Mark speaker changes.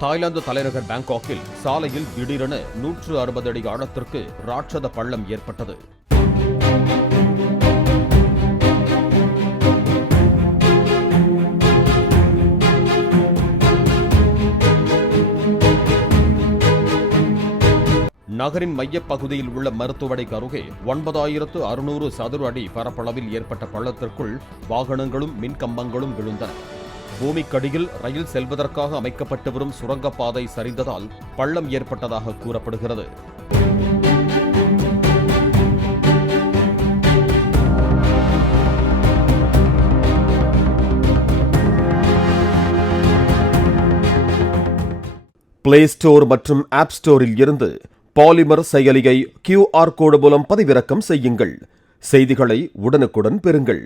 Speaker 1: Thailand தலைநகர் பாங்காக்கில் சாலையில் திடீரென நூற்று அறுபது அடி ஆழத்திற்கு ராட்சத பள்ளம் ஏற்பட்டது. நகரின் மையப்பகுதியில் உள்ள மருத்துவமனைக்கு அருகே ஒன்பதாயிரத்து அறுநூறு சதுர அடி பரப்பளவில் ஏற்பட்ட பள்ளத்திற்குள் வாகனங்களும் மின்கம்பங்களும் விழுந்தன. பூமிக்கடியில் ரயில் செல்வதற்காக அமைக்கப்பட்டு வரும் சுரங்கப்பாதை சரிந்ததால் பள்ளம் ஏற்பட்டதாக கூறப்படுகிறது. பிளே ஸ்டோர் மற்றும் ஆப் ஸ்டோரில் இருந்து பாலிமர் செயலியை கியூஆர் கோடு மூலம் பதிவிறக்கம் செய்யுங்கள். செய்திகளை உடனுக்குடன் பெறுங்கள்.